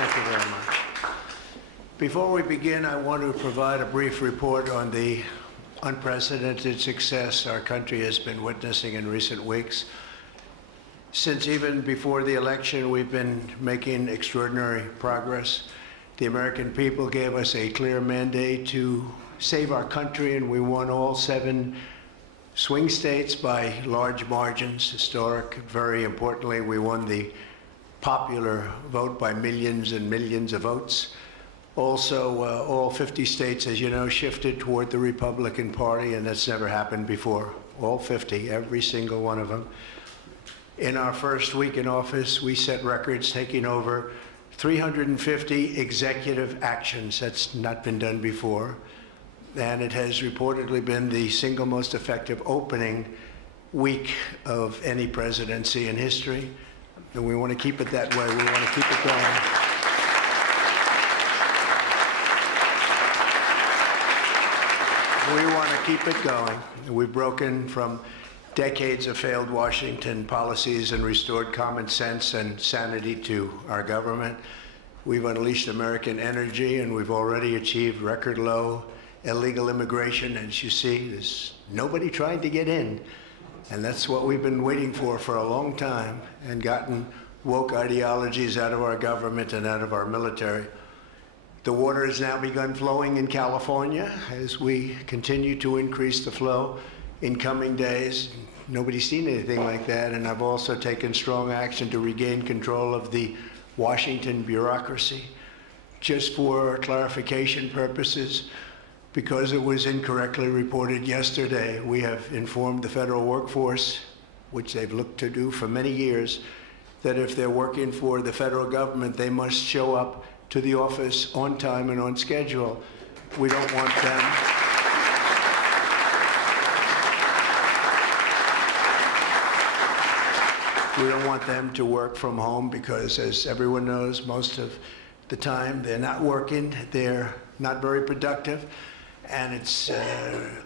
Thank you very much. Before we begin, I want to provide a brief report on the unprecedented success our country has been witnessing in recent weeks. Since even before the election, we've been making extraordinary progress. The American people gave us a clear mandate to save our country, and we won all 7 swing states by large margins, historic. Very importantly, we won the popular vote by millions and millions of votes. Also, all 50 states, as you know, shifted toward the Republican Party, and that's never happened before. All 50, every single one of them. In our first week in office, we set records, taking over 350 executive actions. That's not been done before. And it has reportedly been the single most effective opening week of any presidency in history. And we want to keep it that way. We want to keep it going. We want to keep it going. We've broken from decades of failed Washington policies and restored common sense and sanity to our government. We've unleashed American energy, and we've already achieved record low illegal immigration. As you see, there's nobody trying to get in. And that's what we've been waiting for a long time, and gotten woke ideologies out of our government and out of our military. The water has now begun flowing in California as we continue to increase the flow in coming days. Nobody's seen anything like that, and I've also taken strong action to regain control of the Washington bureaucracy. Just for clarification purposes, because it was incorrectly reported yesterday, we have informed the federal workforce, which they've looked to do for many years, that if they're working for the federal government, they must show up to the office on time and on schedule. We don't want them to work from home, because, as everyone knows, most of the time they're not working, they're not very productive, and it's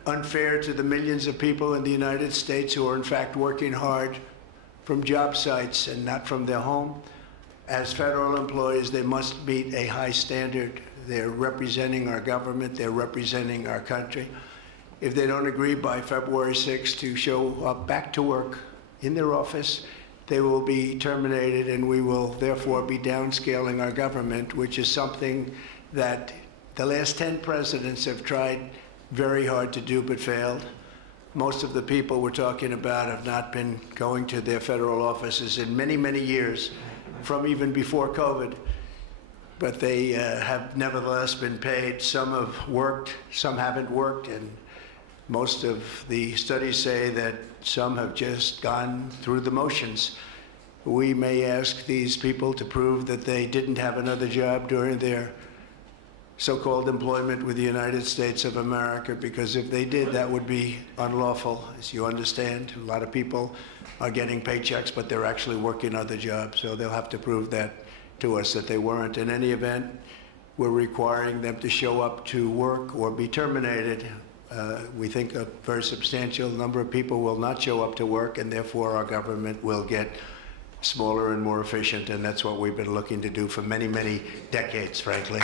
unfair to the millions of people in the United States who are in fact working hard from job sites and not from their home. As federal employees, they must meet a high standard. They're representing our government, they're representing our country. If they don't agree by February 6th to show up back to work in their office, they will be terminated, and we will therefore be downscaling our government, which is something that the last 10 presidents have tried very hard to do but failed. Most of the people we're talking about have not been going to their federal offices in many, many years, from even before COVID. But they have nevertheless been paid. Some have worked, some haven't worked, and most of the studies say that some have just gone through the motions. We may ask these people to prove that they didn't have another job during their so-called employment with the United States of America, because if they did, that would be unlawful. As you understand, a lot of people are getting paychecks, but they're actually working other jobs, so they'll have to prove that to us, that they weren't. In any event, we're requiring them to show up to work or be terminated. We think a very substantial number of people will not show up to work, and therefore our government will get smaller and more efficient, and that's what we've been looking to do for many, many decades, frankly.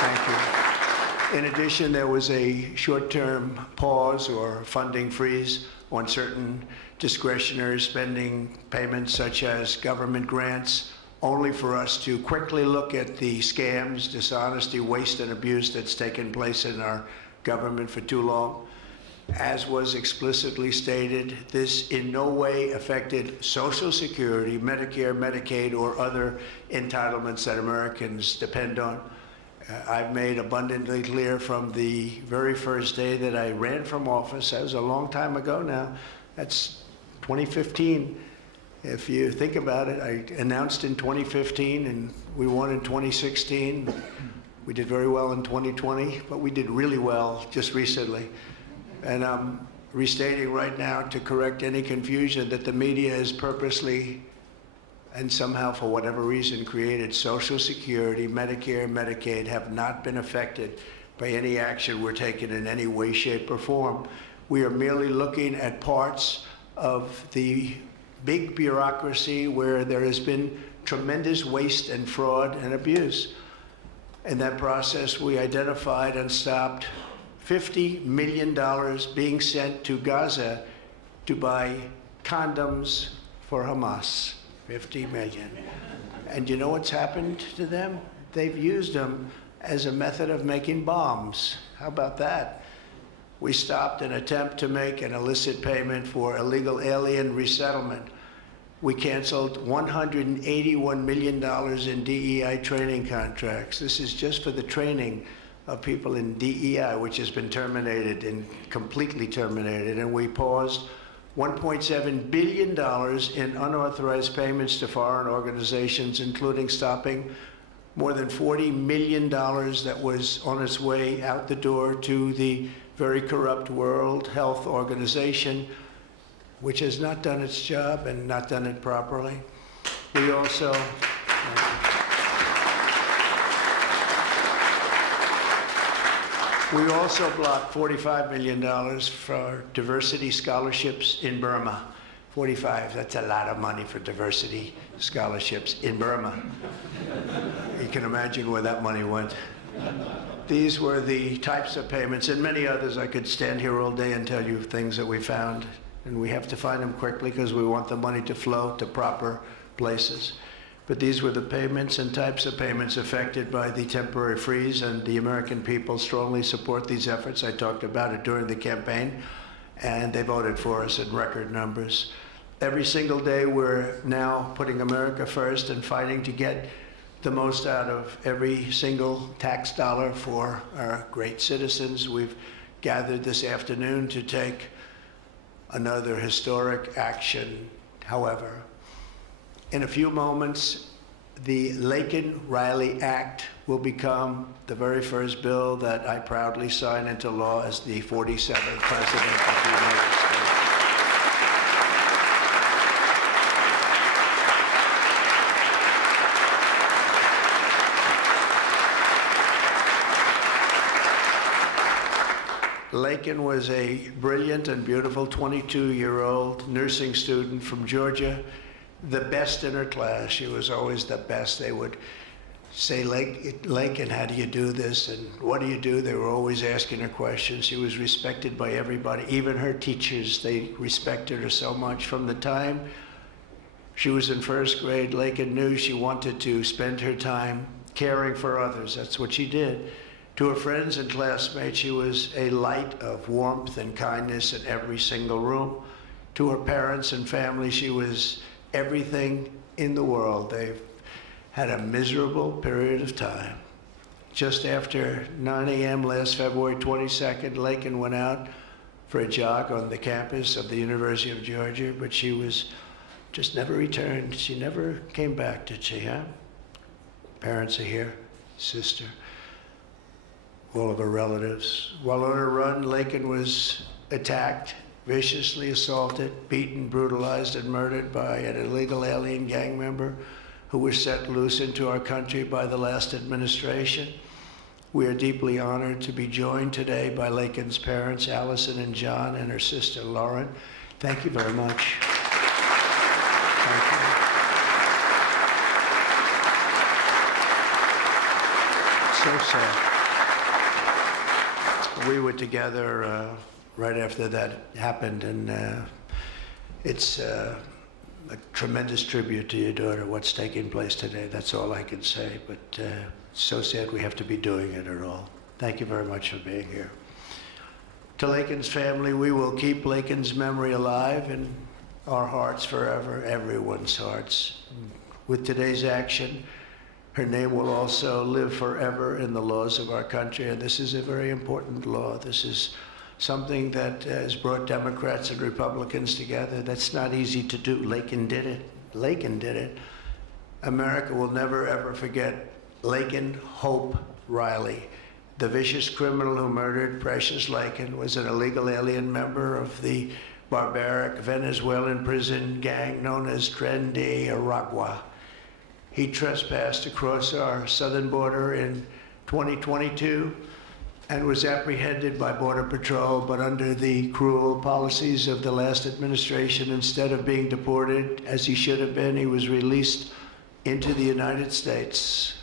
Thank you. In addition, there was a short-term pause or funding freeze on certain discretionary spending payments, such as government grants, only for us to quickly look at the scams, dishonesty, waste, and abuse that's taken place in our government for too long. As was explicitly stated, this in no way affected Social Security, Medicare, Medicaid, or other entitlements that Americans depend on. I've made abundantly clear from the very first day that I ran from office. That was a long time ago now. That's 2015. If you think about it, I announced in 2015, and we won in 2016. We did very well in 2020, but we did really well just recently. And I'm restating right now to correct any confusion that the media has purposely and somehow, for whatever reason, created Social Security, Medicare, Medicaid have not been affected by any action we're taking in any way, shape, or form. We are merely looking at parts of the big bureaucracy where there has been tremendous waste and fraud and abuse. In that process, we identified and stopped $50 million being sent to Gaza to buy condoms for Hamas. 50 million. And you know what's happened to them? They've used them as a method of making bombs. How about that? We stopped an attempt to make an illicit payment for illegal alien resettlement. We canceled $181 million in DEI training contracts. This is just for the training of people in DEI, which has been terminated and completely terminated. And we paused $1.7 billion in unauthorized payments to foreign organizations, including stopping more than $40 million that was on its way out the door to the very corrupt World Health Organization, which has not done its job and not done it properly. We also blocked $45 million for diversity scholarships in Burma. 45, that's a lot of money for diversity scholarships in Burma. You can imagine where that money went. These were the types of payments, and many others. I could stand here all day and tell you things that we found, and we have to find them quickly because we want the money to flow to proper places. But these were the payments and types of payments affected by the temporary freeze, and the American people strongly support these efforts. I talked about it during the campaign, and they voted for us in record numbers. Every single day, we're now putting America first and fighting to get the most out of every single tax dollar for our great citizens. We've gathered this afternoon to take another historic action. However, in a few moments, the Laken Riley Act will become the very first bill that I proudly sign into law as the 47th President of the United States. Laken was a brilliant and beautiful 22-year-old nursing student from Georgia, the best in her class. She was always the best. They would say, Laken, how do you do this? And what do you do? They were always asking her questions. She was respected by everybody, even her teachers. They respected her so much. From the time she was in first grade, Laken knew she wanted to spend her time caring for others. That's what she did. To her friends and classmates, she was a light of warmth and kindness in every single room. To her parents and family, she was everything in the world. They've had a miserable period of time. Just after 9 a.m. last February 22nd, Laken went out for a jog on the campus of the University of Georgia, but she was just never returned. She never came back, did she, huh? Parents are here, sister, all of her relatives. While on her run, Laken was attacked, viciously assaulted, beaten, brutalized, and murdered by an illegal alien gang member who was set loose into our country by the last administration. We are deeply honored to be joined today by Laken's parents, Allison and John, and her sister, Lauren. Thank you very much. Thank you. So sad. We were together right after that happened, and it's a tremendous tribute to your daughter, what's taking place today. That's all I can say, but it's so sad we have to be doing it at all. Thank you very much for being here. To Laken's family, we will keep Laken's memory alive in our hearts forever, everyone's hearts. With today's action, her name will also live forever in the laws of our country, and this is a very important law. This is something that has brought Democrats and Republicans together. That's not easy to do. Laken did it. Laken did it. America will never, ever forget Laken Hope Riley. The vicious criminal who murdered Precious Laken was an illegal alien member of the barbaric Venezuelan prison gang known as Tren de Aragua. He trespassed across our southern border in 2022 and was apprehended by Border Patrol, but under the cruel policies of the last administration, instead of being deported, as he should have been, he was released into the United States,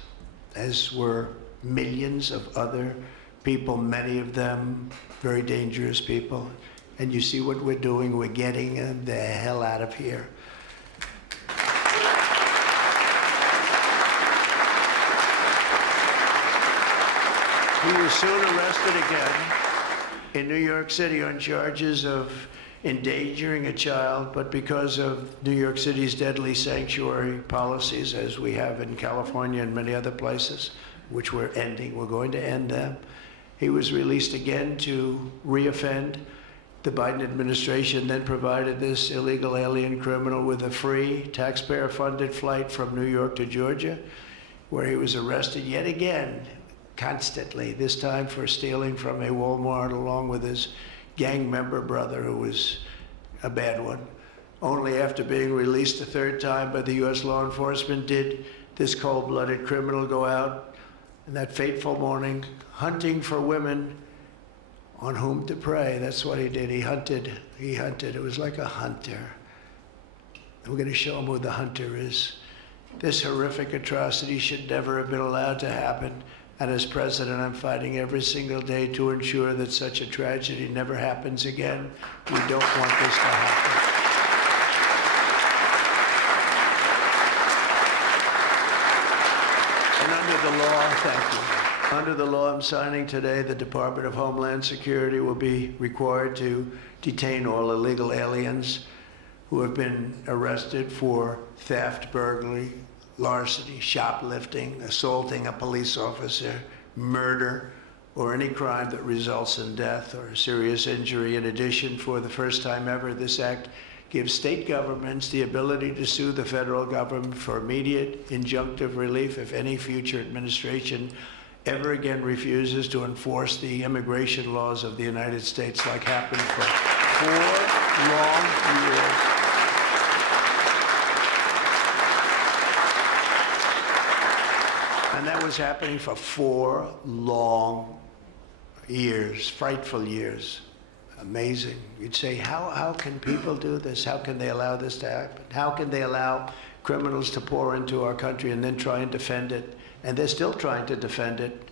as were millions of other people, many of them very dangerous people. And you see what we're doing, we're getting them the hell out of here. He was soon arrested again in New York City on charges of endangering a child, but because of New York City's deadly sanctuary policies, as we have in California and many other places, which we're going to end them, he was released again to reoffend. The Biden administration then provided this illegal alien criminal with a free, taxpayer-funded flight from New York to Georgia, where he was arrested yet again, constantly, this time for stealing from a Walmart along with his gang member brother, who was a bad one. Only after being released a third time by the U.S. law enforcement did this cold-blooded criminal go out in that fateful morning hunting for women on whom to prey. That's what he did. He hunted. It was like a hunter. And we're going to show him who the hunter is. This horrific atrocity should never have been allowed to happen. And as president, I'm fighting every single day to ensure that such a tragedy never happens again. We don't want this to happen. And under the law, thank you. Under the law I'm signing today, the Department of Homeland Security will be required to detain all illegal aliens who have been arrested for theft, burglary, larceny, shoplifting, assaulting a police officer, murder, or any crime that results in death or serious injury. In addition, for the first time ever, this act gives state governments the ability to sue the federal government for immediate injunctive relief if any future administration ever again refuses to enforce the immigration laws of the United States, like happened for 4 long years. And that was happening for 4 long years, frightful years. Amazing. You'd say, how can people do this? How can they allow this to happen? How can they allow criminals to pour into our country and then try and defend it? And they're still trying to defend it,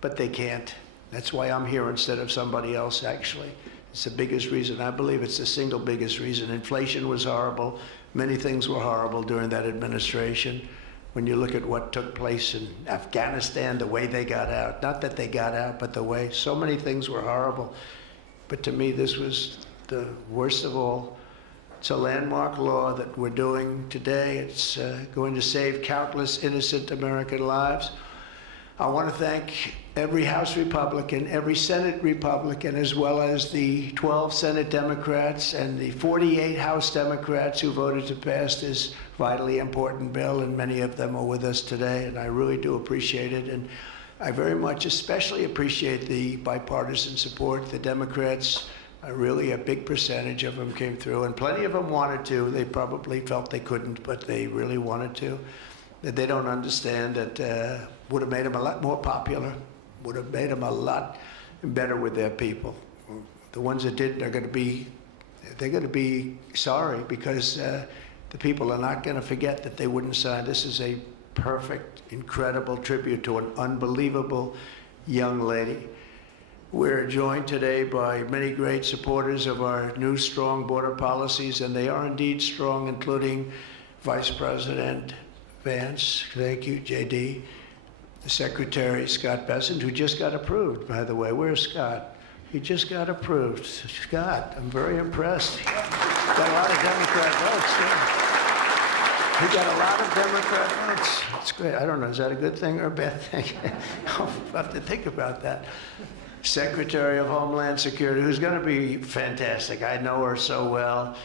but they can't. That's why I'm here instead of somebody else, actually. It's the biggest reason. I believe it's the single biggest reason. Inflation was horrible. Many things were horrible during that administration. When you look at what took place in Afghanistan, the way they got out, not that they got out, but the way, so many things were horrible. But to me, this was the worst of all. It's a landmark law that we're doing today. It's going to save countless innocent American lives. I want to thank every House Republican, every Senate Republican, as well as the 12 Senate Democrats and the 48 House Democrats who voted to pass this vitally important bill, and many of them are with us today, and I really do appreciate it. And I very much especially appreciate the bipartisan support. The Democrats, really a big percentage of them came through, and plenty of them wanted to. They probably felt they couldn't, but they really wanted to. That they don't understand that would have made them a lot more popular, would have made them a lot better with their people. The ones that didn't are going to be sorry, because the people are not going to forget that they wouldn't sign. This is a perfect, incredible tribute to an unbelievable young lady. We're joined today by many great supporters of our new strong border policies, and they are indeed strong, including Vice President Vance, thank you, JD, the Secretary Scott Bessent, who just got approved, by the way. Where's Scott? He just got approved. Scott, I'm very impressed. Got a lot of Democrat votes. Yeah. He got a lot of Democrat votes. It's great. I don't know, is that a good thing or a bad thing? I'll have to think about that. Secretary of Homeland Security, who's going to be fantastic. I know her so well,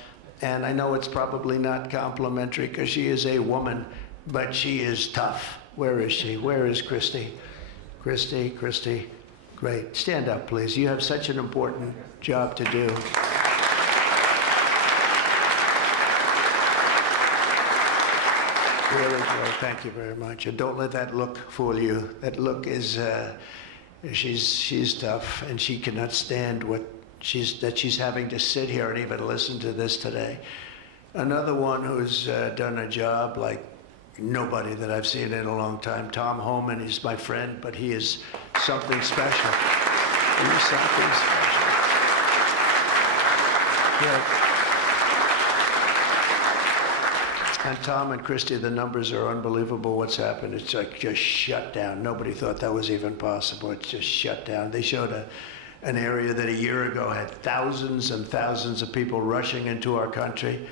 and I know it's probably not complimentary because she is a woman, but she is tough. Where is she? Where is Christy? Christy, great. Stand up, please. You have such an important job to do. Really great. Thank you very much. And don't let that look fool you. That look is She's tough, and she cannot stand that she's having to sit here and even listen to this today. Another one who's done a job like nobody that I've seen in a long time, Tom Homan. He's my friend, but he is something special. He's something special. Yeah. And Tom and Christy, the numbers are unbelievable. What's happened? It's like just shut down. Nobody thought that was even possible. It's just shut down. They showed an area that a year ago had thousands and thousands of people rushing into our country.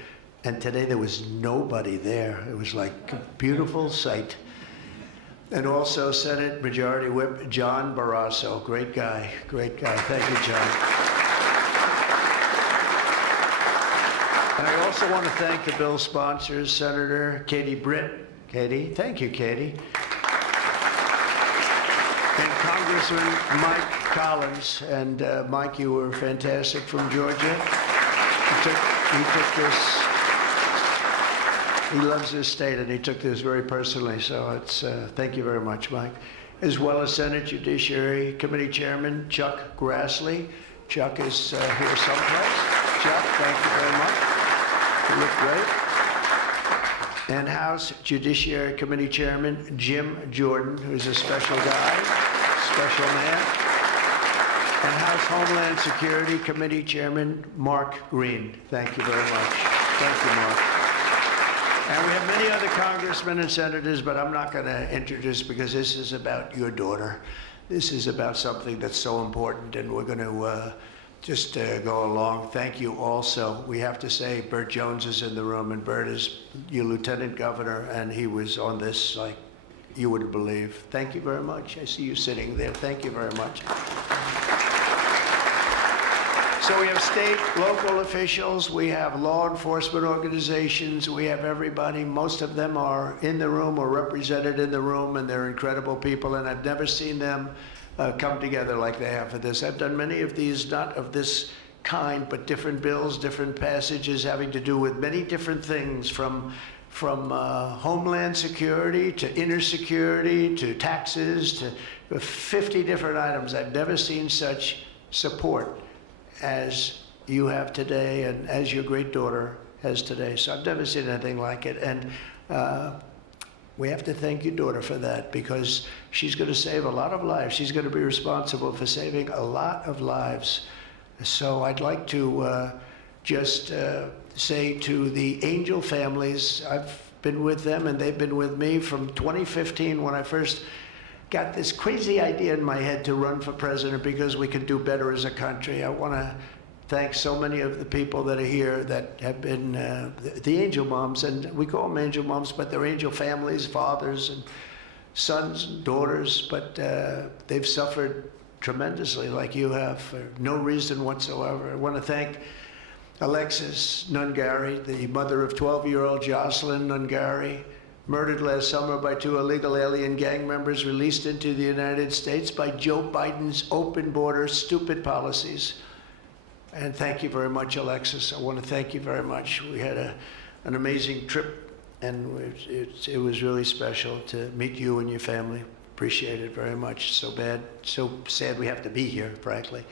And today there was nobody there. It was like a beautiful sight. And also Senate Majority Whip John Barrasso. Great guy. Great guy. Thank you, John. And I also want to thank the bill sponsors, Senator Katie Britt. Katie, thank you, Katie. And Congressman Mike Collins. And Mike, you were fantastic from Georgia. He took this, he loves this state, and he took this very personally. So it's, thank you very much, Mike. As well as Senate Judiciary Committee Chairman Chuck Grassley. Chuck is here someplace. Chuck, thank you very much. You look great. And House Judiciary Committee Chairman Jim Jordan, who's a special guy, special man. And House Homeland Security Committee Chairman Mark Green. Thank you very much. Thank you, Mark. And we have many other congressmen and senators, but I'm not going to introduce because this is about your daughter. This is about something that's so important, and we're going to just go along. Thank you also. We have to say Burt Jones is in the room, and Burt is your lieutenant governor, and he was on this like you wouldn't believe. Thank you very much. I see you sitting there. Thank you very much. So we have state, local officials, we have law enforcement organizations, we have everybody. Most of them are in the room or represented in the room, and they're incredible people, and I've never seen them come together like they have for this. I've done many of these, not of this kind, but different bills, different passages having to do with many different things, from homeland security to inner security to taxes to 50 different items. I've never seen such support as you have today and as your great daughter has today. So I've never seen anything like it. And we have to thank your daughter for that, because she's going to save a lot of lives. She's going to be responsible for saving a lot of lives. So I'd like to just say to the Angel families, I've been with them and they've been with me from 2015 when I first got this crazy idea in my head to run for president because we could do better as a country. I want to thank so many of the people that are here that have been the angel moms, and we call them angel moms, but they're angel families, fathers and sons and daughters, but they've suffered tremendously like you have for no reason whatsoever. I want to thank Alexis Nungari, the mother of 12-year-old Jocelyn Nungari, murdered last summer by 2 illegal alien gang members released into the United States by Joe Biden's open border stupid policies. And thank you very much, Alexis. I want to thank you very much. We had an amazing trip, and it was really special to meet you and your family. Appreciate it very much. So sad we have to be here, frankly.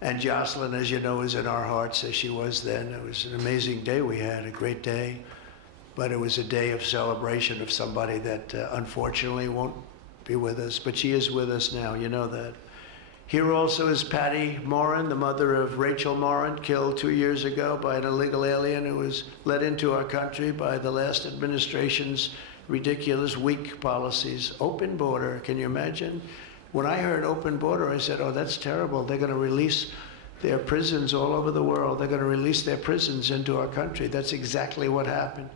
And Jocelyn, as you know, is in our hearts as she was then. It was an amazing day we had, a great day. But it was a day of celebration of somebody that unfortunately won't be with us. But she is with us now, you know that. Here also is Patty Morin, the mother of Rachel Morin, killed 2 years ago by an illegal alien who was let into our country by the last administration's ridiculous, weak policies. Open border, can you imagine? When I heard open border, I said, oh, that's terrible. They're going to release their prisons all over the world. They're going to release their prisons into our country. That's exactly what happened.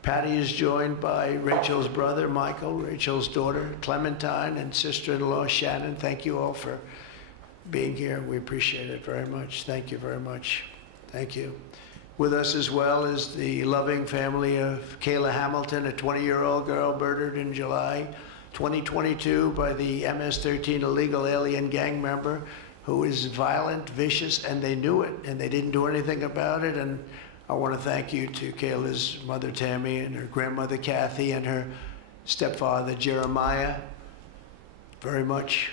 Patty is joined by Rachel's brother, Michael, Rachel's daughter, Clementine, and sister-in-law, Shannon. Thank you all for being here. We appreciate it very much. Thank you very much. Thank you. With us as well is the loving family of Kayla Hamilton, a 20-year-old girl murdered in July 2022 by the MS-13 illegal alien gang member who is violent, vicious, and they knew it, and they didn't do anything about it. And I want to thank you to Kayla's mother, Tammy, and her grandmother, Kathy, and her stepfather, Jeremiah, very much.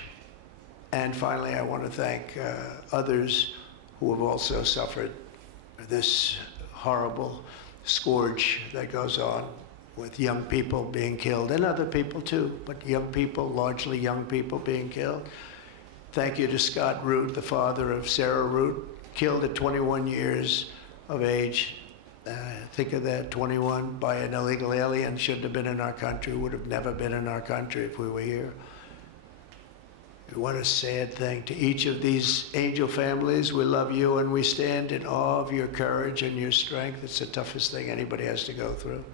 And finally, I want to thank others who have also suffered this horrible scourge that goes on with young people being killed, and other people too, but young people, largely young people being killed. Thank you to Scott Root, the father of Sarah Root, killed at 21 years of age. Think of that, 21, by an illegal alien. Shouldn't have been in our country, would have never been in our country if we were here. What a sad thing. To each of these angel families, we love you and we stand in awe of your courage and your strength. It's the toughest thing anybody has to go through.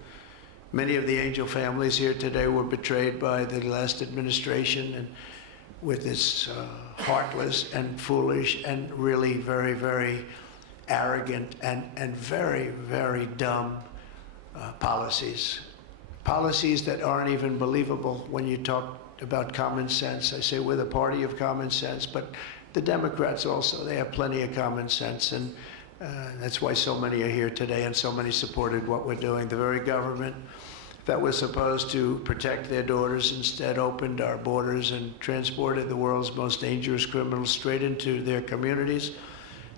Many of the angel families here today were betrayed by the last administration, and with its heartless and foolish and really very, very arrogant and very, very dumb policies. Policies that aren't even believable when you talk about common sense. I say we're the party of common sense, but the Democrats also, they have plenty of common sense, and that's why so many are here today and so many supported what we're doing. The very government that was supposed to protect their daughters instead opened our borders and transported the world's most dangerous criminals straight into their communities.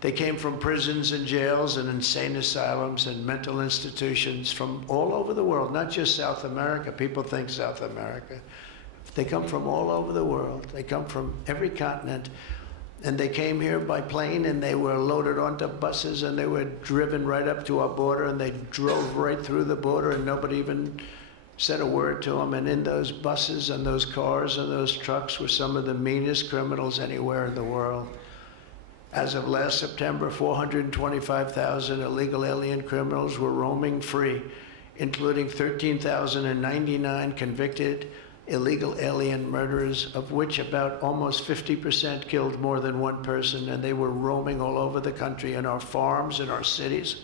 They came from prisons and jails and insane asylums and mental institutions from all over the world, not just South America. People think South America. They come from all over the world. They come from every continent. And they came here by plane, and they were loaded onto buses, and they were driven right up to our border, and they drove right through the border, and nobody even said a word to them. And in those buses and those cars and those trucks were some of the meanest criminals anywhere in the world. As of last September, 425,000 illegal alien criminals were roaming free, including 13,099 convicted illegal alien murderers, of which about almost 50% killed more than one person, and they were roaming all over the country in our farms, in our cities.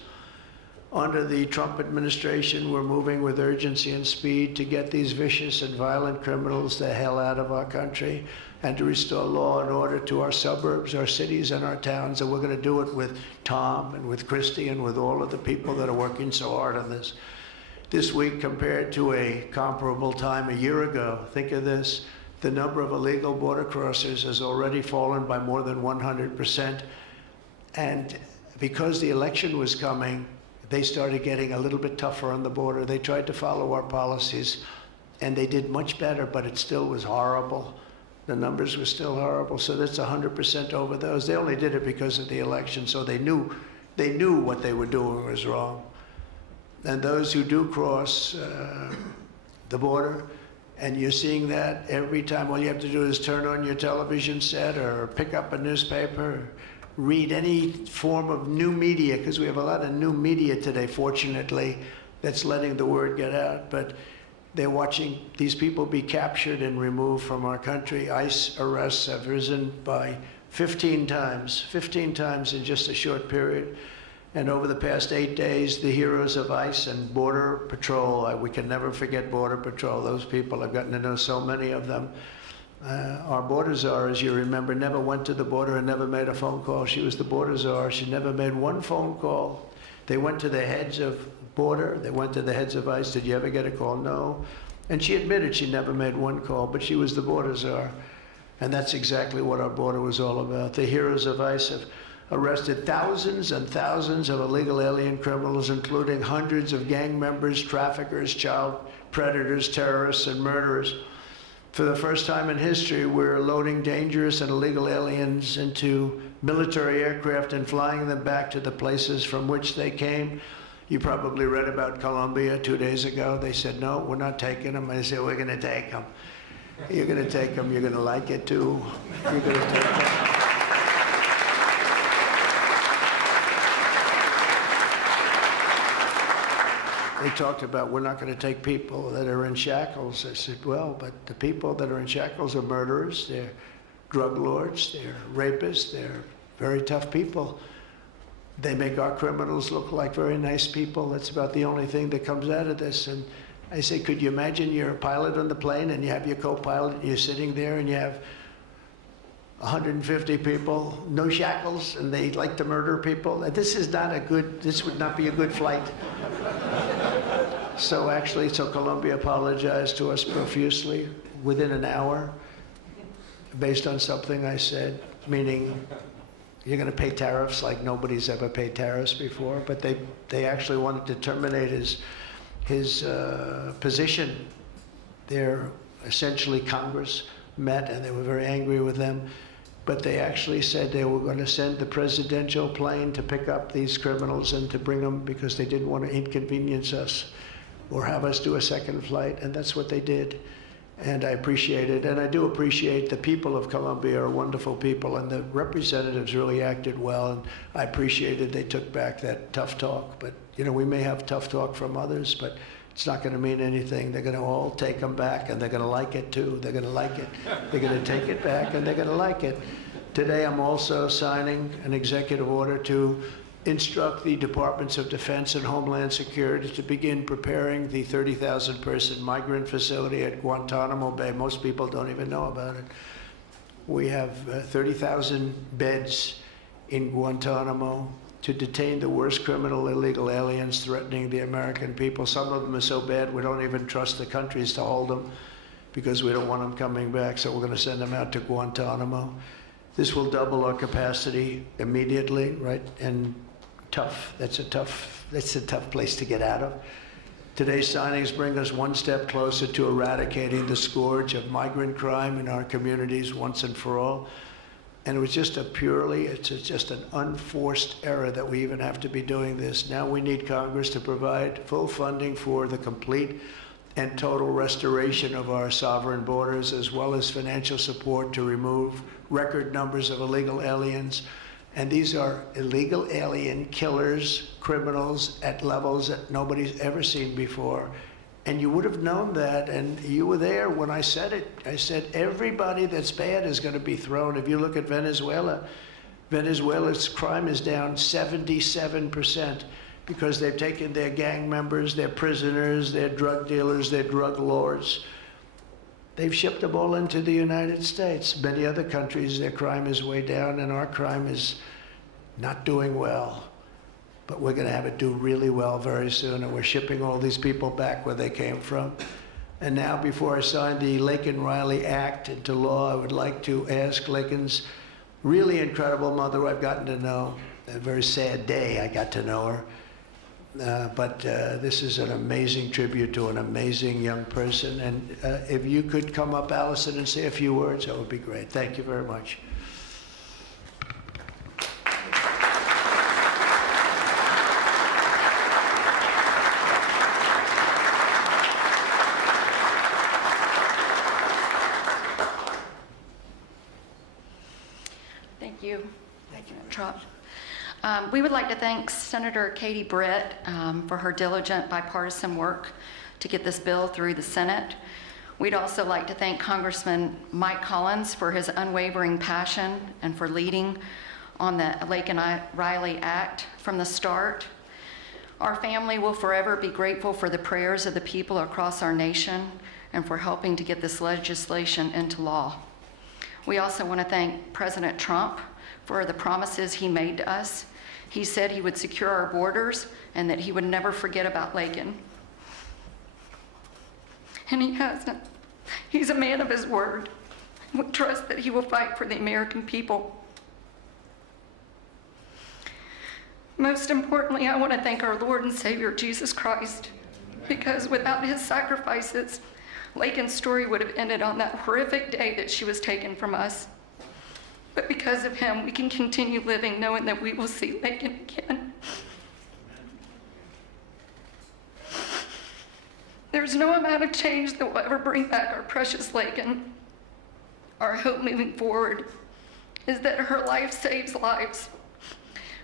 Under the Trump administration, we're moving with urgency and speed to get these vicious and violent criminals the hell out of our country and to restore law and order to our suburbs, our cities, and our towns. And we're going to do it with Tom and with Christy and with all of the people that are working so hard on this. This week, compared to a comparable time a year ago, think of this, the number of illegal border crossers has already fallen by more than 100%. And because the election was coming, they started getting a little bit tougher on the border. They tried to follow our policies, and they did much better, but it still was horrible. The numbers were still horrible, so that's 100% over those. They only did it because of the election, so they knew what they were doing was wrong. And those who do cross the border, and you're seeing that every time, all you have to do is turn on your television set or pick up a newspaper, or read any form of new media, because we have a lot of new media today, fortunately, that's letting the word get out. But they're watching these people be captured and removed from our country. ICE arrests have risen by 15 times in just a short period. And over the past 8 days, the heroes of ICE and Border Patrol, we can never forget Border Patrol. Those people, I've gotten to know so many of them. Our border czar, as you remember, never went to the border and never made a phone call. She was the border czar. She never made one phone call. They went to the heads of border. They went to the heads of ICE. Did you ever get a call? No. And she admitted she never made one call, but she was the border czar. And that's exactly what our border was all about. The heroes of ICE have arrested thousands and thousands of illegal alien criminals, including hundreds of gang members, traffickers, child predators, terrorists, and murderers. For the first time in history, we're loading dangerous and illegal aliens into military aircraft and flying them back to the places from which they came. You probably read about Colombia 2 days ago. They said, no, we're not taking them. I said, we're going to take them. You're going to take them. You're going to like it, too. You're going to take them. They talked about, we're not going to take people that are in shackles. I said, well, but the people that are in shackles are murderers, they're drug lords, they're rapists, they're very tough people. They make our criminals look like very nice people. That's about the only thing that comes out of this. And I say, could you imagine you're a pilot on the plane and you have your co-pilot and you're sitting there and you have 150 people, no shackles, and they like to murder people? This would not be a good flight. So Colombia apologized to us profusely within an hour. based on something I said, meaning you're going to pay tariffs like nobody's ever paid tariffs before, but they actually wanted to terminate his position. They're essentially Congress met and they were very angry with them, but they actually said they were going to send the presidential plane to pick up these criminals and to bring them because they didn't want to inconvenience us or have us do a second flight, and that's what they did. And I appreciate it, and I do appreciate the people of Colombia are wonderful people, and the representatives really acted well, and I appreciated they took back that tough talk. But, you know, we may have tough talk from others, but it's not going to mean anything. They're going to all take them back, and they're going to like it, too. They're going to like it. They're going to take it back, and they're going to like it. Today, I'm also signing an executive order to instruct the Departments of Defense and Homeland Security to begin preparing the 30,000-person migrant facility at Guantanamo Bay. Most people don't even know about it. We have 30,000 beds in Guantanamo to detain the worst criminal illegal aliens threatening the American people. Some of them are so bad we don't even trust the countries to hold them because we don't want them coming back, so we're going to send them out to Guantanamo. This will double our capacity immediately, right? And tough. That's a tough place to get out of. Today's signings bring us one step closer to eradicating the scourge of migrant crime in our communities once and for all. And it was just it's just an unforced error that we even have to be doing this. Now we need Congress to provide full funding for the complete and total restoration of our sovereign borders, as well as financial support to remove record numbers of illegal aliens. And these are illegal alien killers, criminals at levels that nobody's ever seen before. And you would have known that, and you were there when I said it. I said everybody that's bad is going to be thrown. If you look at Venezuela, Venezuela's crime is down 77% because they've taken their gang members, their prisoners, their drug dealers, their drug lords. They've shipped them all into the United States. Many other countries, their crime is way down, and our crime is not doing well. But we're going to have it do really well very soon, and we're shipping all these people back where they came from. And now, before I sign the Laken Riley Act into law, I would like to ask Laken's really incredible mother, who I've gotten to know. A very sad day I got to know her. But this is an amazing tribute to an amazing young person. And if you could come up, Allison, and say a few words, that would be great. Thank you very much. Thank you. Thank you, Trump. We would like to thank Senator Katie Britt for her diligent bipartisan work to get this bill through the Senate. We'd also like to thank Congressman Mike Collins for his unwavering passion and for leading on the Laken Riley Act from the start. Our family will forever be grateful for the prayers of the people across our nation and for helping to get this legislation into law. We also want to thank President Trump for the promises he made to us. He said he would secure our borders and that he would never forget about Laken. And he hasn't. He's a man of his word. We trust that he will fight for the American people. Most importantly, I want to thank our Lord and Savior, Jesus Christ, because without his sacrifices, Laken's story would have ended on that horrific day that she was taken from us. But because of him, we can continue living knowing that we will see Laken again. There's no amount of change that will ever bring back our precious Laken. Our hope moving forward is that her life saves lives.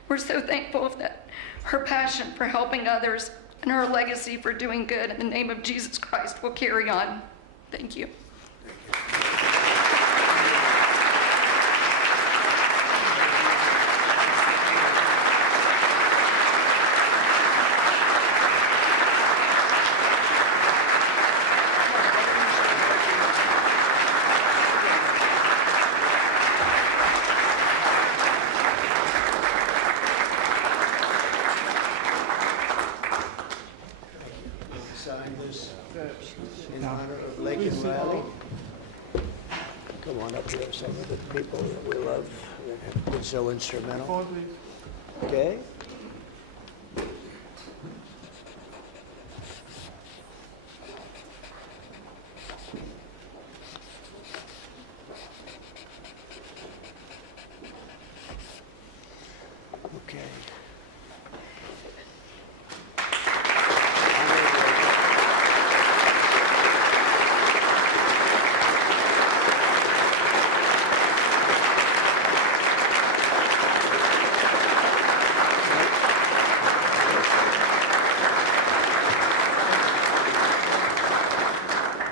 We're so thankful that her passion for helping others and her legacy for doing good in the name of Jesus Christ will carry on. Thank you. Sign this in honor of Laken Riley. Come one up here, some of the people that we love that have been so instrumental. Okay? Okay.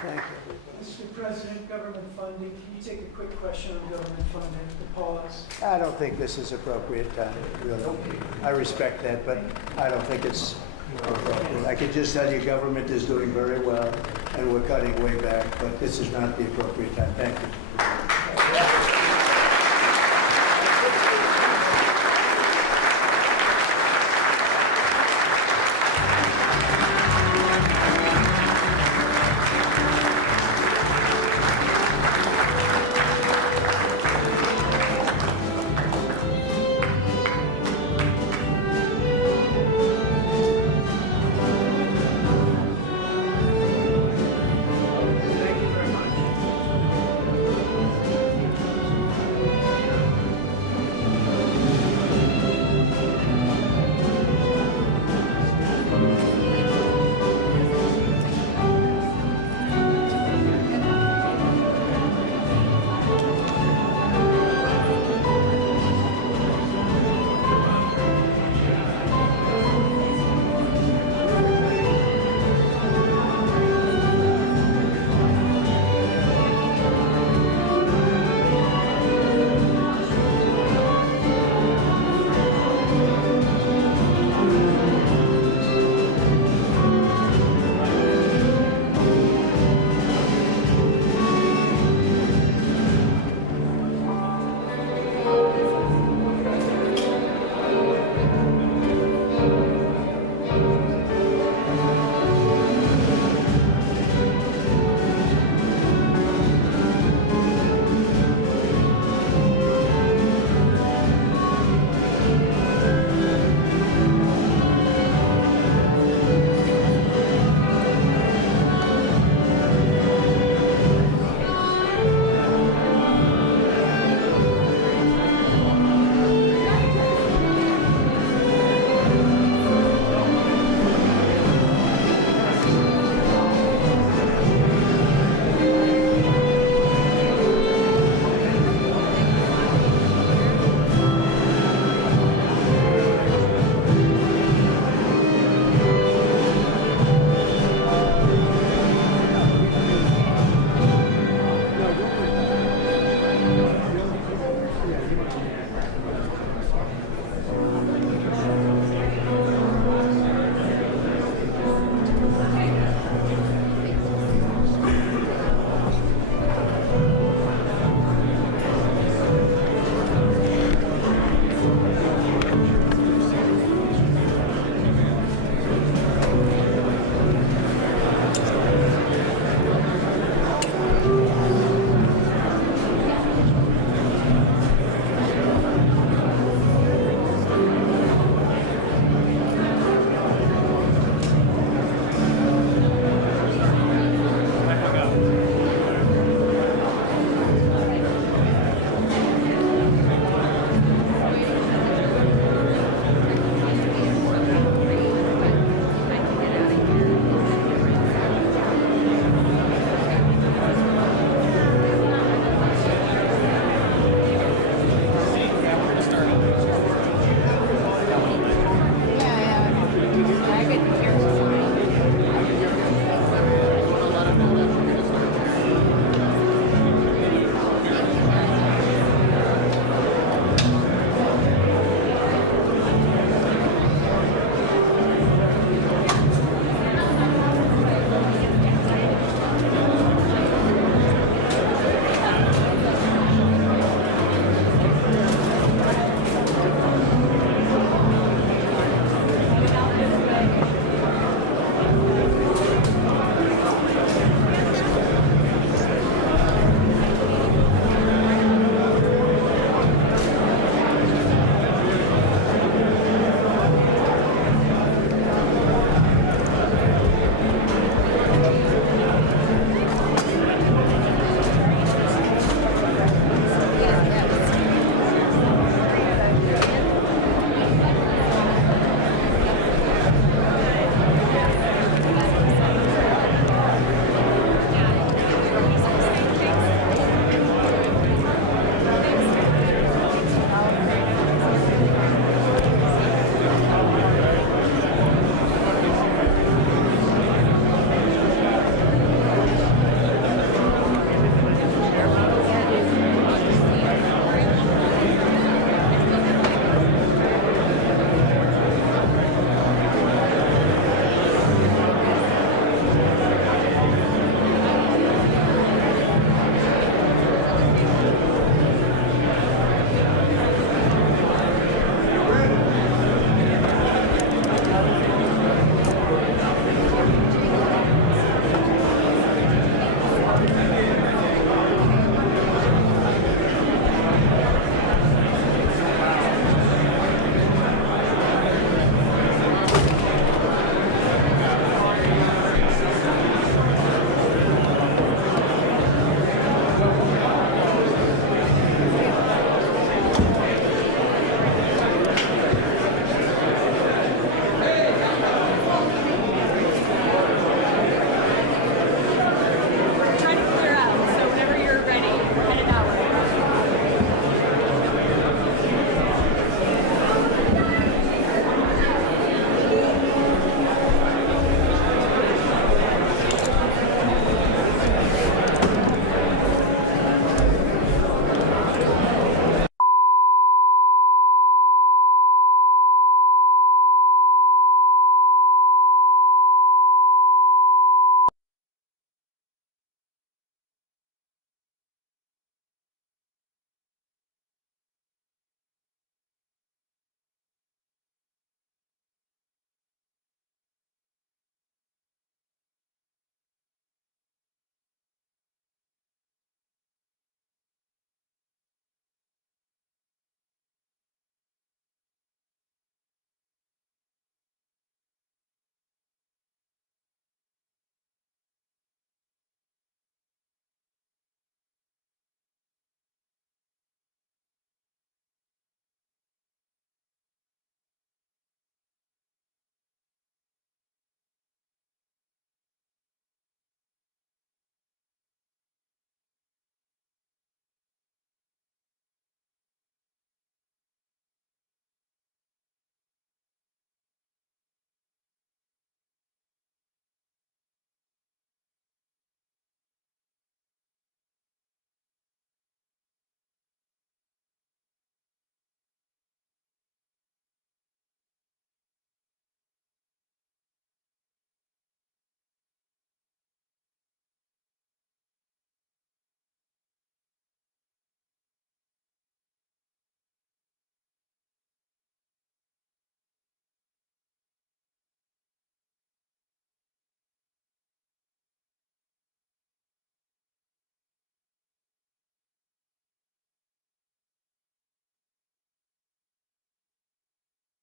Thank you. Mr. President, government funding, can you take a quick question on government funding to pause? I don't think this is appropriate time, really. I respect that, but I don't think it's appropriate. I can just tell you, government is doing very well, and we're cutting way back, but this is not the appropriate time. Thank you.